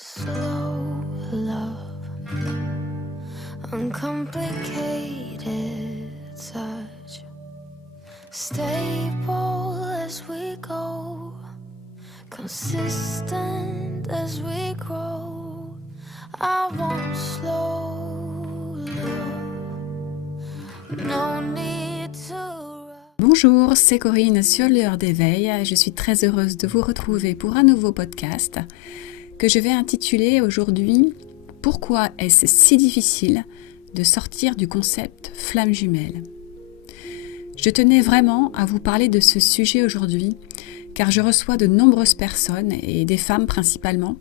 Slow love, uncomplicated touch, stable as we go, consistent as we grow. I want slow love, no need to. Bonjour, c'est Corinne sur l'heure d'éveil. Je suis très heureuse de vous retrouver pour un nouveau podcast que je vais intituler aujourd'hui « Pourquoi est-ce si difficile de sortir du concept flamme jumelle ?» Je tenais vraiment à vous parler de ce sujet aujourd'hui car je reçois de nombreuses personnes, et des femmes principalement,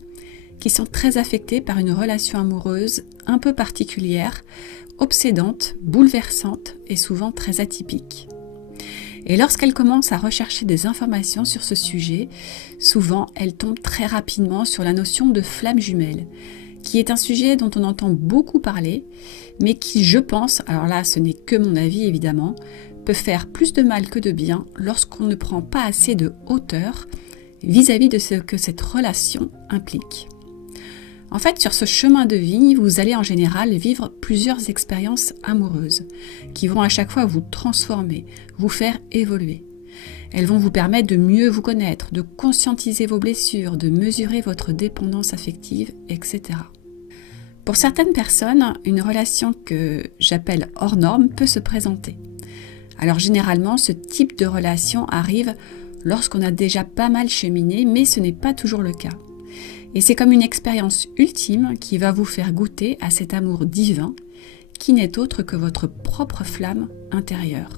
qui sont très affectées par une relation amoureuse un peu particulière, obsédante, bouleversante et souvent très atypique. Et lorsqu'elles commencent à rechercher des informations sur ce sujet, souvent elles tombent très rapidement sur la notion de flamme jumelle, qui est un sujet dont on entend beaucoup parler, mais qui, je pense, alors là ce n'est que mon avis évidemment, peut faire plus de mal que de bien lorsqu'on ne prend pas assez de hauteur vis-à-vis de ce que cette relation implique. En fait, sur ce chemin de vie, vous allez en général vivre plusieurs expériences amoureuses qui vont à chaque fois vous transformer, vous faire évoluer. Elles vont vous permettre de mieux vous connaître, de conscientiser vos blessures, de mesurer votre dépendance affective, etc. Pour certaines personnes, une relation que j'appelle hors norme peut se présenter. Alors généralement, ce type de relation arrive lorsqu'on a déjà pas mal cheminé, mais ce n'est pas toujours le cas. Et c'est comme une expérience ultime qui va vous faire goûter à cet amour divin qui n'est autre que votre propre flamme intérieure.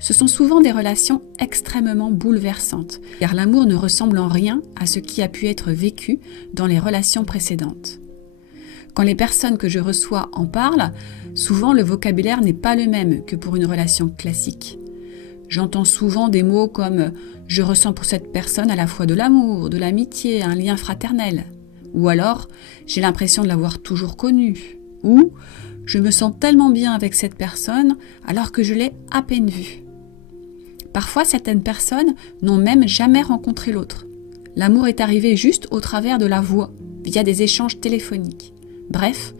Ce sont souvent des relations extrêmement bouleversantes, car l'amour ne ressemble en rien à ce qui a pu être vécu dans les relations précédentes. Quand les personnes que je reçois en parlent, souvent le vocabulaire n'est pas le même que pour une relation classique. J'entends souvent des mots comme « je ressens pour cette personne à la fois de l'amour, de l'amitié, un lien fraternel » ou alors « j'ai l'impression de l'avoir toujours connue » ou « je me sens tellement bien avec cette personne alors que je l'ai à peine vue ». Parfois, certaines personnes n'ont même jamais rencontré l'autre. L'amour est arrivé juste au travers de la voix, via des échanges téléphoniques. Bref,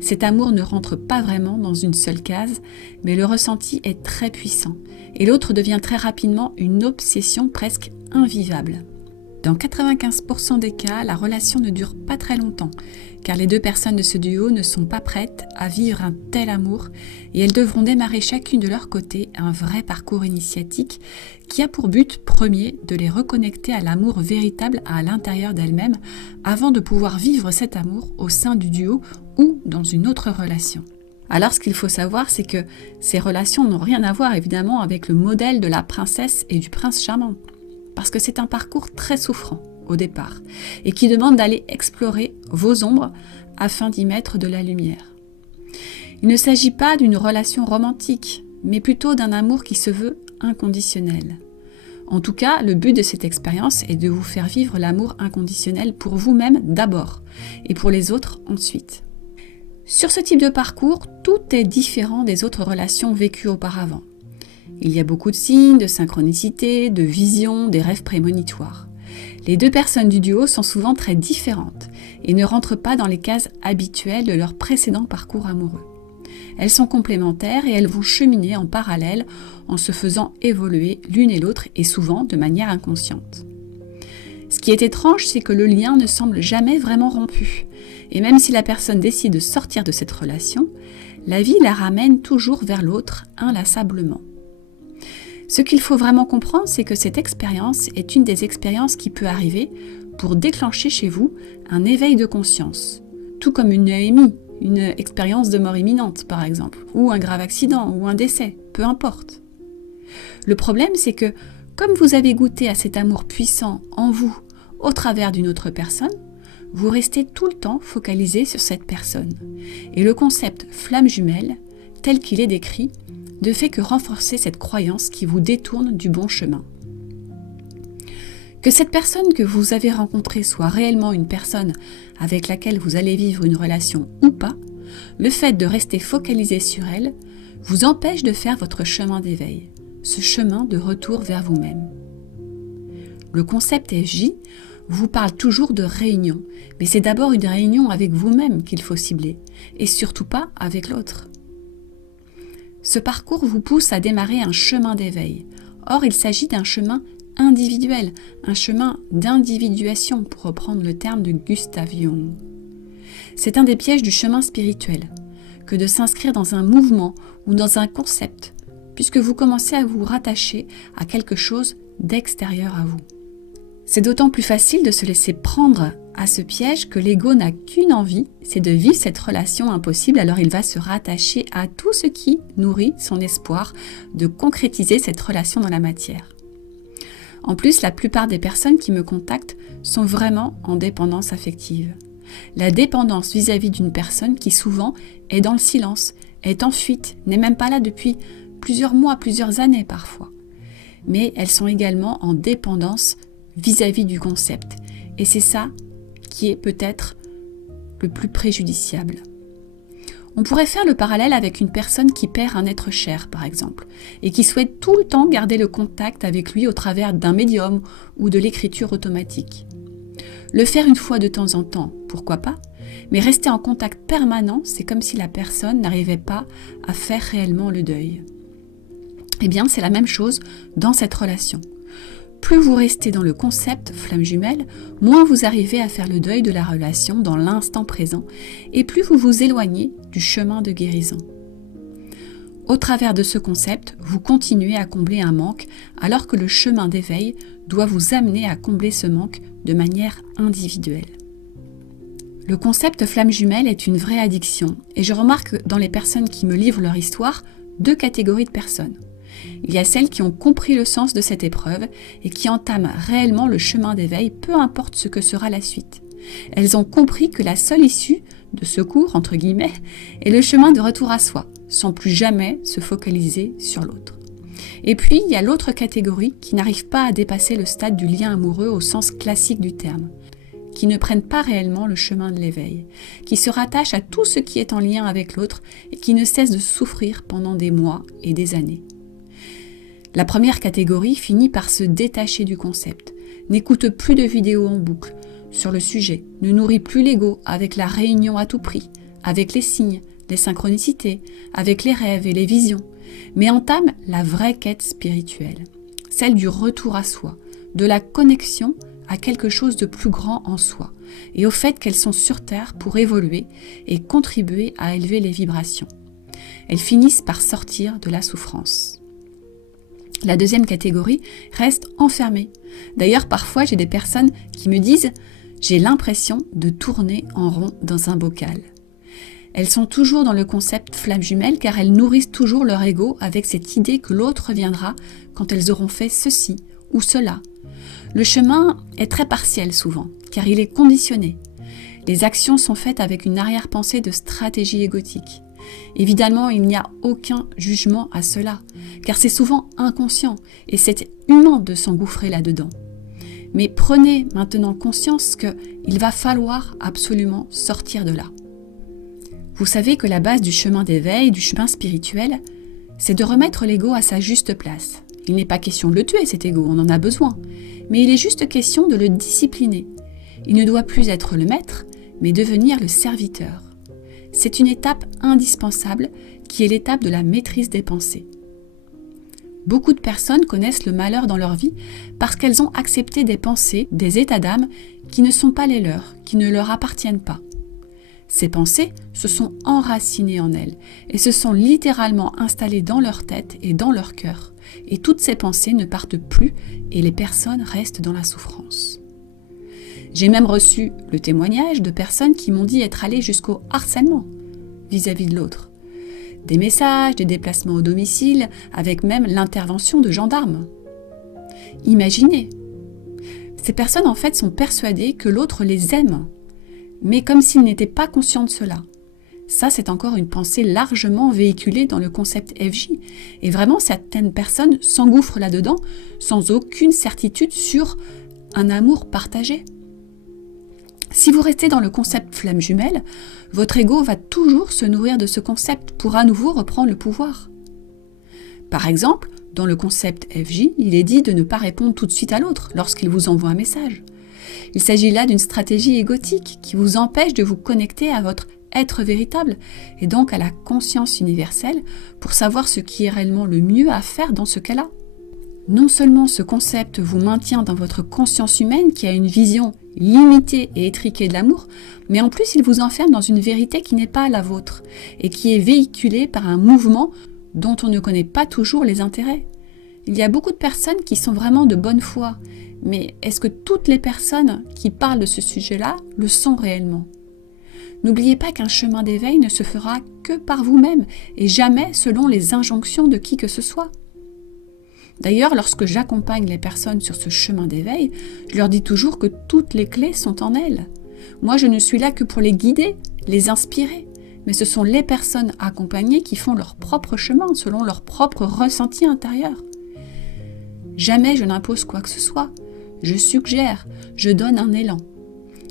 cet amour ne rentre pas vraiment dans une seule case, mais le ressenti est très puissant et l'autre devient très rapidement une obsession presque invivable. Dans 95% des cas, la relation ne dure pas très longtemps, car les deux personnes de ce duo ne sont pas prêtes à vivre un tel amour et elles devront démarrer chacune de leur côté un vrai parcours initiatique qui a pour but premier de les reconnecter à l'amour véritable à l'intérieur d'elles-mêmes avant de pouvoir vivre cet amour au sein du duo ou dans une autre relation. Alors ce qu'il faut savoir, c'est que ces relations n'ont rien à voir évidemment avec le modèle de la princesse et du prince charmant. Parce que c'est un parcours très souffrant au départ et qui demande d'aller explorer vos ombres afin d'y mettre de la lumière. Il ne s'agit pas d'une relation romantique, mais plutôt d'un amour qui se veut inconditionnel. En tout cas, le but de cette expérience est de vous faire vivre l'amour inconditionnel pour vous-même d'abord et pour les autres ensuite. Sur ce type de parcours, tout est différent des autres relations vécues auparavant. Il y a beaucoup de signes, de synchronicité, de visions, des rêves prémonitoires. Les deux personnes du duo sont souvent très différentes et ne rentrent pas dans les cases habituelles de leur précédent parcours amoureux. Elles sont complémentaires et elles vont cheminer en parallèle en se faisant évoluer l'une et l'autre et souvent de manière inconsciente. Ce qui est étrange, c'est que le lien ne semble jamais vraiment rompu. Et même si la personne décide de sortir de cette relation, la vie la ramène toujours vers l'autre inlassablement. Ce qu'il faut vraiment comprendre, c'est que cette expérience est une des expériences qui peut arriver pour déclencher chez vous un éveil de conscience, tout comme une EMI, une expérience de mort imminente par exemple, ou un grave accident, ou un décès, peu importe. Le problème, c'est que comme vous avez goûté à cet amour puissant en vous au travers d'une autre personne, vous restez tout le temps focalisé sur cette personne. Et le concept flamme jumelle, tel qu'il est décrit, ne fait que renforcer cette croyance qui vous détourne du bon chemin. Que cette personne que vous avez rencontrée soit réellement une personne avec laquelle vous allez vivre une relation ou pas, le fait de rester focalisé sur elle vous empêche de faire votre chemin d'éveil, ce chemin de retour vers vous-même. Le concept FJ vous parle toujours de réunion, mais c'est d'abord une réunion avec vous-même qu'il faut cibler, et surtout pas avec l'autre. Ce parcours vous pousse à démarrer un chemin d'éveil. Or, il s'agit d'un chemin individuel, un chemin d'individuation, pour reprendre le terme de Gustav Jung. C'est un des pièges du chemin spirituel, que de s'inscrire dans un mouvement ou dans un concept, puisque vous commencez à vous rattacher à quelque chose d'extérieur à vous. C'est d'autant plus facile de se laisser prendre à ce piège que l'ego n'a qu'une envie, c'est de vivre cette relation impossible, alors il va se rattacher à tout ce qui nourrit son espoir de concrétiser cette relation dans la matière. En plus, la plupart des personnes qui me contactent sont vraiment en dépendance affective. La dépendance vis-à-vis d'une personne qui souvent est dans le silence, est en fuite, n'est même pas là depuis plusieurs mois, plusieurs années parfois. Mais elles sont également en dépendance vis-à-vis du concept. Et c'est ça qui est peut-être le plus préjudiciable. On pourrait faire le parallèle avec une personne qui perd un être cher, par exemple, et qui souhaite tout le temps garder le contact avec lui au travers d'un médium ou de l'écriture automatique. Le faire une fois de temps en temps, pourquoi pas, mais rester en contact permanent, c'est comme si la personne n'arrivait pas à faire réellement le deuil. Eh bien, c'est la même chose dans cette relation. Plus vous restez dans le concept flamme jumelle, moins vous arrivez à faire le deuil de la relation dans l'instant présent et plus vous vous éloignez du chemin de guérison. Au travers de ce concept, vous continuez à combler un manque alors que le chemin d'éveil doit vous amener à combler ce manque de manière individuelle. Le concept flamme jumelle est une vraie addiction et je remarque dans les personnes qui me livrent leur histoire 2 catégories de personnes. Il y a celles qui ont compris le sens de cette épreuve et qui entament réellement le chemin d'éveil, peu importe ce que sera la suite. Elles ont compris que la seule issue de secours, entre guillemets, est le chemin de retour à soi, sans plus jamais se focaliser sur l'autre. Et puis, il y a l'autre catégorie qui n'arrive pas à dépasser le stade du lien amoureux au sens classique du terme, qui ne prennent pas réellement le chemin de l'éveil, qui se rattachent à tout ce qui est en lien avec l'autre et qui ne cessent de souffrir pendant des mois et des années. La première catégorie finit par se détacher du concept, n'écoute plus de vidéos en boucle sur le sujet, ne nourrit plus l'ego avec la réunion à tout prix, avec les signes, les synchronicités, avec les rêves et les visions, mais entame la vraie quête spirituelle, celle du retour à soi, de la connexion à quelque chose de plus grand en soi, et au fait qu'elles sont sur Terre pour évoluer et contribuer à élever les vibrations. Elles finissent par sortir de la souffrance. La deuxième catégorie reste enfermée. D'ailleurs, parfois, j'ai des personnes qui me disent « j'ai l'impression de tourner en rond dans un bocal ». Elles sont toujours dans le concept flamme jumelle car elles nourrissent toujours leur ego avec cette idée que l'autre reviendra quand elles auront fait ceci ou cela. Le chemin est très partiel souvent, car il est conditionné. Les actions sont faites avec une arrière-pensée de stratégie égotique. Évidemment, il n'y a aucun jugement à cela, car c'est souvent inconscient et c'est humain de s'engouffrer là-dedans. Mais prenez maintenant conscience qu'il va falloir absolument sortir de là. Vous savez que la base du chemin d'éveil, du chemin spirituel, c'est de remettre l'ego à sa juste place. Il n'est pas question de le tuer, cet ego, on en a besoin, mais il est juste question de le discipliner. Il ne doit plus être le maître, mais devenir le serviteur. C'est une étape indispensable qui est l'étape de la maîtrise des pensées. Beaucoup de personnes connaissent le malheur dans leur vie parce qu'elles ont accepté des pensées, des états d'âme qui ne sont pas les leurs, qui ne leur appartiennent pas. Ces pensées se sont enracinées en elles et se sont littéralement installées dans leur tête et dans leur cœur. Et toutes ces pensées ne partent plus et les personnes restent dans la souffrance. J'ai même reçu le témoignage de personnes qui m'ont dit être allées jusqu'au harcèlement vis-à-vis de l'autre. Des messages, des déplacements au domicile, avec même l'intervention de gendarmes. Imaginez. Ces personnes en fait sont persuadées que l'autre les aime, mais comme s'ils n'étaient pas conscients de cela. Ça, c'est encore une pensée largement véhiculée dans le concept FJ. Et vraiment, certaines personnes s'engouffrent là-dedans sans aucune certitude sur un amour partagé. Si vous restez dans le concept flamme jumelle, votre ego va toujours se nourrir de ce concept pour à nouveau reprendre le pouvoir. Par exemple, dans le concept FJ, il est dit de ne pas répondre tout de suite à l'autre lorsqu'il vous envoie un message. Il s'agit là d'une stratégie égotique qui vous empêche de vous connecter à votre être véritable et donc à la conscience universelle pour savoir ce qui est réellement le mieux à faire dans ce cas-là. Non seulement ce concept vous maintient dans votre conscience humaine qui a une vision limitée et étriquée de l'amour, mais en plus il vous enferme dans une vérité qui n'est pas la vôtre et qui est véhiculée par un mouvement dont on ne connaît pas toujours les intérêts. Il y a beaucoup de personnes qui sont vraiment de bonne foi, mais est-ce que toutes les personnes qui parlent de ce sujet-là le sont réellement ? N'oubliez pas qu'un chemin d'éveil ne se fera que par vous-même et jamais selon les injonctions de qui que ce soit. D'ailleurs, lorsque j'accompagne les personnes sur ce chemin d'éveil, je leur dis toujours que toutes les clés sont en elles. Moi, je ne suis là que pour les guider, les inspirer, mais ce sont les personnes accompagnées qui font leur propre chemin selon leur propre ressenti intérieur. Jamais je n'impose quoi que ce soit, je suggère, je donne un élan.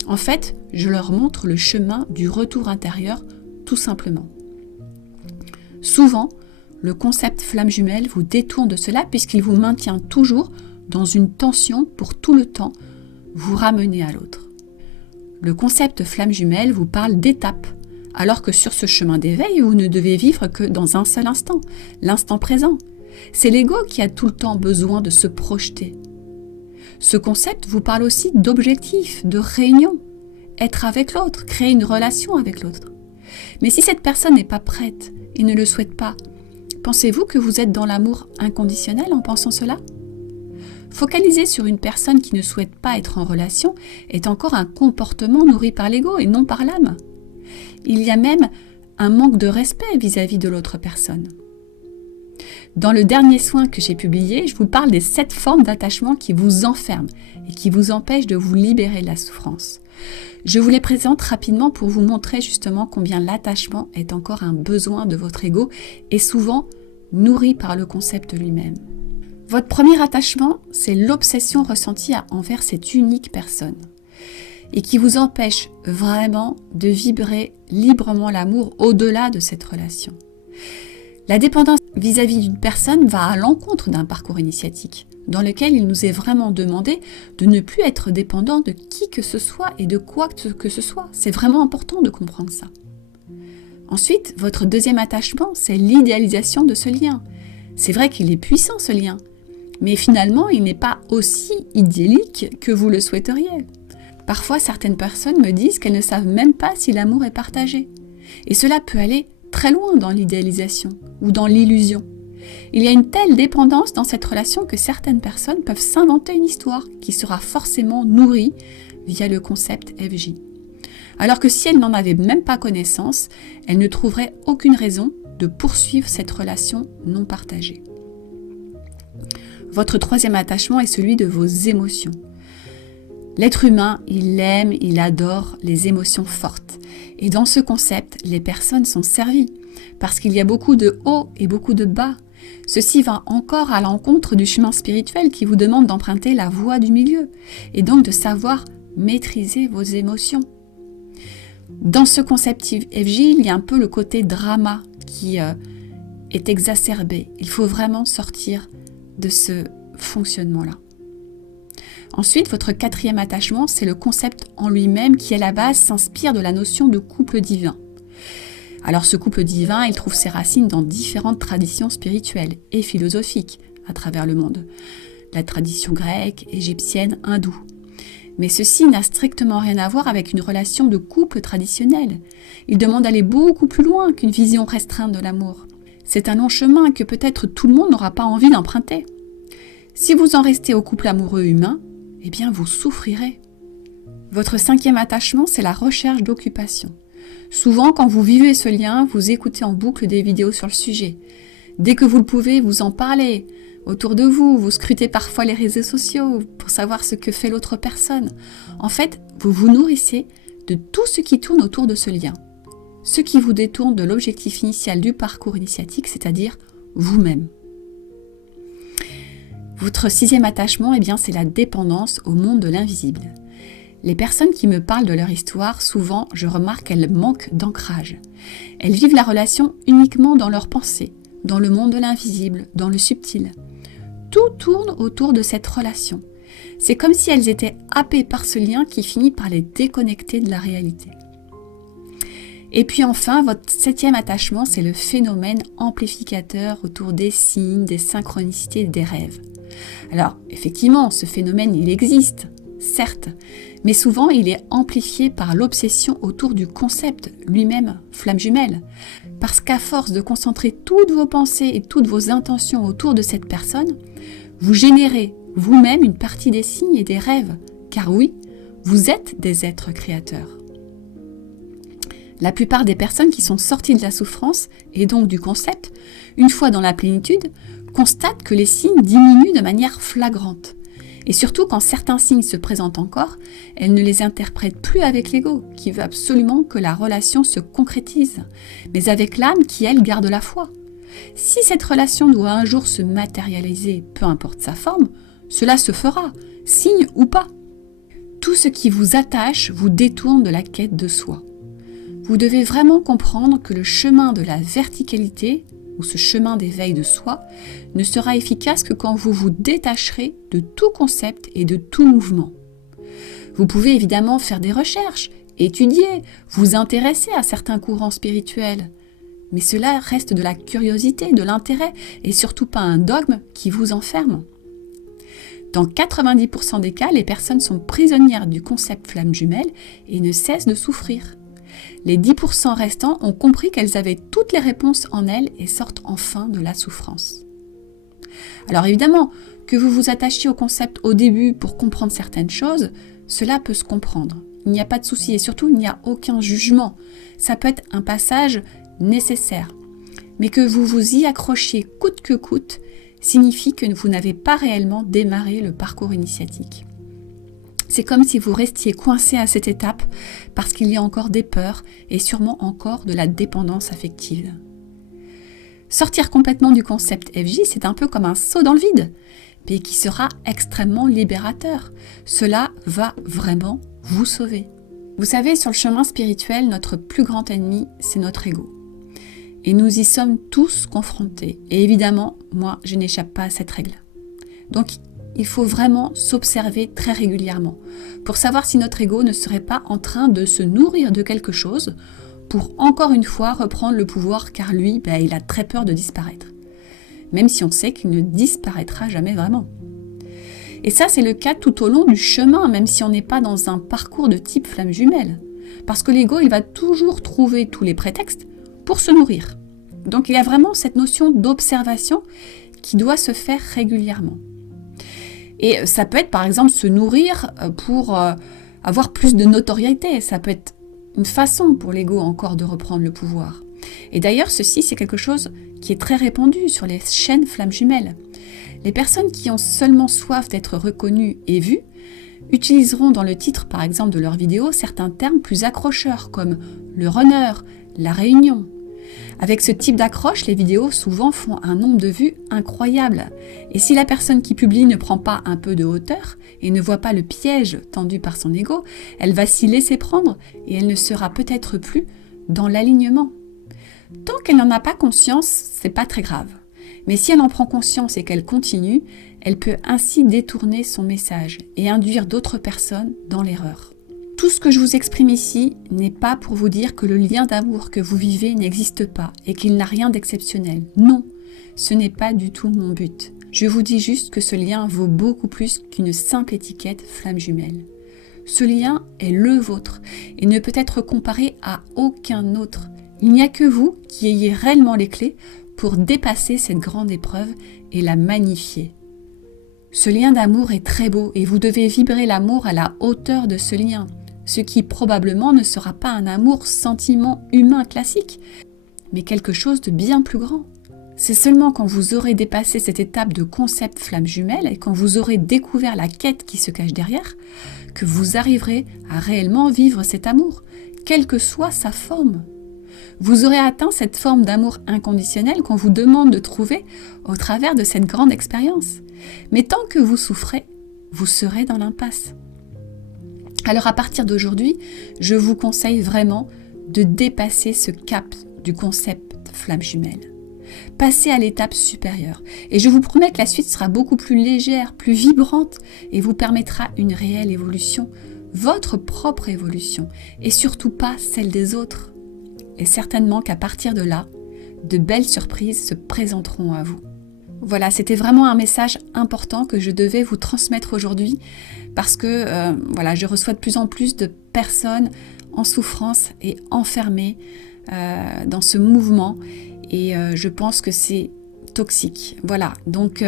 En fait, je leur montre le chemin du retour intérieur, tout simplement. Souvent, le concept flamme jumelle vous détourne de cela puisqu'il vous maintient toujours dans une tension pour tout le temps vous ramener à l'autre. Le concept flamme jumelle vous parle d'étapes, alors que sur ce chemin d'éveil, vous ne devez vivre que dans un seul instant, l'instant présent. C'est l'ego qui a tout le temps besoin de se projeter. Ce concept vous parle aussi d'objectifs, de réunion, être avec l'autre, créer une relation avec l'autre. Mais si cette personne n'est pas prête et ne le souhaite pas, pensez-vous que vous êtes dans l'amour inconditionnel en pensant cela ? Focaliser sur une personne qui ne souhaite pas être en relation est encore un comportement nourri par l'ego et non par l'âme. Il y a même un manque de respect vis-à-vis de l'autre personne. Dans le dernier soin que j'ai publié, je vous parle des 7 formes d'attachement qui vous enferment et qui vous empêchent de vous libérer de la souffrance. Je vous les présente rapidement pour vous montrer justement combien l'attachement est encore un besoin de votre ego et souvent nourri par le concept lui-même. Votre premier attachement, c'est l'obsession ressentie envers cette unique personne et qui vous empêche vraiment de vibrer librement l'amour au-delà de cette relation. La dépendance vis-à-vis d'une personne va à l'encontre d'un parcours initiatique, dans lequel il nous est vraiment demandé de ne plus être dépendant de qui que ce soit et de quoi que ce soit. C'est vraiment important de comprendre ça. Ensuite, votre deuxième attachement, c'est l'idéalisation de ce lien. C'est vrai qu'il est puissant ce lien, mais finalement, il n'est pas aussi idyllique que vous le souhaiteriez. Parfois, certaines personnes me disent qu'elles ne savent même pas si l'amour est partagé. Et cela peut aller très loin dans l'idéalisation ou dans l'illusion. Il y a une telle dépendance dans cette relation que certaines personnes peuvent s'inventer une histoire qui sera forcément nourrie via le concept FJ. Alors que si elles n'en avaient même pas connaissance, elles ne trouveraient aucune raison de poursuivre cette relation non partagée. Votre troisième attachement est celui de vos émotions. L'être humain, il aime, il adore les émotions fortes. Et dans ce concept, les personnes sont servies, parce qu'il y a beaucoup de hauts et beaucoup de bas. Ceci va encore à l'encontre du chemin spirituel qui vous demande d'emprunter la voie du milieu, et donc de savoir maîtriser vos émotions. Dans ce concept FJ, il y a un peu le côté drama qui est exacerbé. Il faut vraiment sortir de ce fonctionnement-là. Ensuite, votre quatrième attachement, c'est le concept en lui-même qui, à la base, s'inspire de la notion de couple divin. Alors, ce couple divin, il trouve ses racines dans différentes traditions spirituelles et philosophiques à travers le monde. La tradition grecque, égyptienne, hindoue. Mais ceci n'a strictement rien à voir avec une relation de couple traditionnelle. Il demande d'aller beaucoup plus loin qu'une vision restreinte de l'amour. C'est un long chemin que peut-être tout le monde n'aura pas envie d'emprunter. Si vous en restez au couple amoureux humain, eh bien vous souffrirez. Votre cinquième attachement, c'est la recherche d'occupation. Souvent, quand vous vivez ce lien, vous écoutez en boucle des vidéos sur le sujet. Dès que vous le pouvez, vous en parlez autour de vous, vous scrutez parfois les réseaux sociaux pour savoir ce que fait l'autre personne. En fait, vous vous nourrissez de tout ce qui tourne autour de ce lien. Ce qui vous détourne de l'objectif initial du parcours initiatique, c'est-à-dire vous-même. Votre sixième attachement, eh bien, c'est la dépendance au monde de l'invisible. Les personnes qui me parlent de leur histoire, souvent, je remarque qu'elles manquent d'ancrage. Elles vivent la relation uniquement dans leurs pensées, dans le monde de l'invisible, dans le subtil. Tout tourne autour de cette relation. C'est comme si elles étaient happées par ce lien qui finit par les déconnecter de la réalité. Et puis enfin, votre 7e attachement, c'est le phénomène amplificateur autour des signes, des synchronicités, des rêves. Alors, effectivement, ce phénomène, il existe, certes, mais souvent il est amplifié par l'obsession autour du concept lui-même, flamme jumelle. Parce qu'à force de concentrer toutes vos pensées et toutes vos intentions autour de cette personne, vous générez vous-même une partie des signes et des rêves, car oui, vous êtes des êtres créateurs. La plupart des personnes qui sont sorties de la souffrance, et donc du concept, une fois dans la plénitude, constatent que les signes diminuent de manière flagrante. Et surtout, quand certains signes se présentent encore, elles ne les interprètent plus avec l'ego, qui veut absolument que la relation se concrétise, mais avec l'âme qui, elle, garde la foi. Si cette relation doit un jour se matérialiser, peu importe sa forme, cela se fera, signe ou pas. Tout ce qui vous attache vous détourne de la quête de soi. Vous devez vraiment comprendre que le chemin de la verticalité, ou ce chemin d'éveil de soi, ne sera efficace que quand vous vous détacherez de tout concept et de tout mouvement. Vous pouvez évidemment faire des recherches, étudier, vous intéresser à certains courants spirituels, mais cela reste de la curiosité, de l'intérêt, et surtout pas un dogme qui vous enferme. Dans 90% des cas, les personnes sont prisonnières du concept flamme jumelle et ne cessent de souffrir. Les 10% restants ont compris qu'elles avaient toutes les réponses en elles et sortent enfin de la souffrance. Alors évidemment, que vous vous attachiez au concept au début pour comprendre certaines choses, cela peut se comprendre. Il n'y a pas de souci et surtout il n'y a aucun jugement. Ça peut être un passage nécessaire. Mais que vous vous y accrochiez coûte que coûte signifie que vous n'avez pas réellement démarré le parcours initiatique. C'est comme si vous restiez coincé à cette étape parce qu'il y a encore des peurs et sûrement encore de la dépendance affective. Sortir complètement du concept FJ, c'est un peu comme un saut dans le vide, mais qui sera extrêmement libérateur. Cela va vraiment vous sauver. Vous savez, sur le chemin spirituel, notre plus grand ennemi, c'est notre ego. Et nous y sommes tous confrontés. Et évidemment, moi, je n'échappe pas à cette règle. Donc, il faut vraiment s'observer très régulièrement pour savoir si notre ego ne serait pas en train de se nourrir de quelque chose pour encore une fois reprendre le pouvoir car lui, il a très peur de disparaître. Même si on sait qu'il ne disparaîtra jamais vraiment. Et ça, c'est le cas tout au long du chemin, même si on n'est pas dans un parcours de type flamme jumelle. Parce que l'ego, il va toujours trouver tous les prétextes pour se nourrir. Donc il y a vraiment cette notion d'observation qui doit se faire régulièrement. Et ça peut être par exemple se nourrir pour avoir plus de notoriété. Ça peut être une façon pour l'ego encore de reprendre le pouvoir. Et d'ailleurs, ceci, c'est quelque chose qui est très répandu sur les chaînes flammes jumelles. Les personnes qui ont seulement soif d'être reconnues et vues utiliseront dans le titre, par exemple, de leur vidéo, certains termes plus accrocheurs comme le runner, la réunion. Avec ce type d'accroche, les vidéos souvent font un nombre de vues incroyable. Et si la personne qui publie ne prend pas un peu de hauteur et ne voit pas le piège tendu par son ego, elle va s'y laisser prendre et elle ne sera peut-être plus dans l'alignement. Tant qu'elle n'en a pas conscience, c'est pas très grave. Mais si elle en prend conscience et qu'elle continue, elle peut ainsi détourner son message et induire d'autres personnes dans l'erreur. Tout ce que je vous exprime ici n'est pas pour vous dire que le lien d'amour que vous vivez n'existe pas et qu'il n'a rien d'exceptionnel. Non, ce n'est pas du tout mon but. Je vous dis juste que ce lien vaut beaucoup plus qu'une simple étiquette flamme jumelle. Ce lien est le vôtre et ne peut être comparé à aucun autre. Il n'y a que vous qui ayez réellement les clés pour dépasser cette grande épreuve et la magnifier. Ce lien d'amour est très beau et vous devez vibrer l'amour à la hauteur de ce lien. Ce qui probablement ne sera pas un amour sentiment humain classique, mais quelque chose de bien plus grand. C'est seulement quand vous aurez dépassé cette étape de concept flamme jumelle et quand vous aurez découvert la quête qui se cache derrière, que vous arriverez à réellement vivre cet amour, quelle que soit sa forme. Vous aurez atteint cette forme d'amour inconditionnel qu'on vous demande de trouver au travers de cette grande expérience. Mais tant que vous souffrez, vous serez dans l'impasse. Alors à partir d'aujourd'hui, je vous conseille vraiment de dépasser ce cap du concept flamme jumelle. Passez à l'étape supérieure. Et je vous promets que la suite sera beaucoup plus légère, plus vibrante et vous permettra une réelle évolution, votre propre évolution et surtout pas celle des autres. Et certainement qu'à partir de là, de belles surprises se présenteront à vous. Voilà, c'était vraiment un message important que je devais vous transmettre aujourd'hui parce que je reçois de plus en plus de personnes en souffrance et enfermées dans ce mouvement et je pense que c'est toxique. Voilà, donc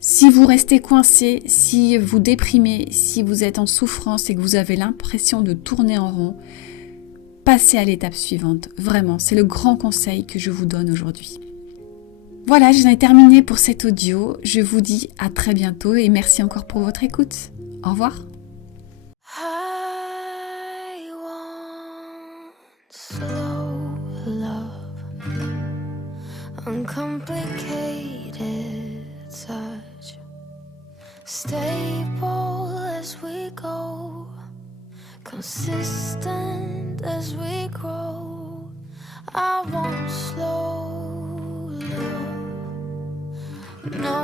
si vous restez coincé, si vous déprimez, si vous êtes en souffrance et que vous avez l'impression de tourner en rond, passez à l'étape suivante. Vraiment, c'est le grand conseil que je vous donne aujourd'hui. Voilà, j'en ai terminé pour cet audio. Je vous dis à très bientôt et merci encore pour votre écoute. Au revoir. I want slow love, uncomplicated touch, stable as we go, consistent as we grow. I want slow love, no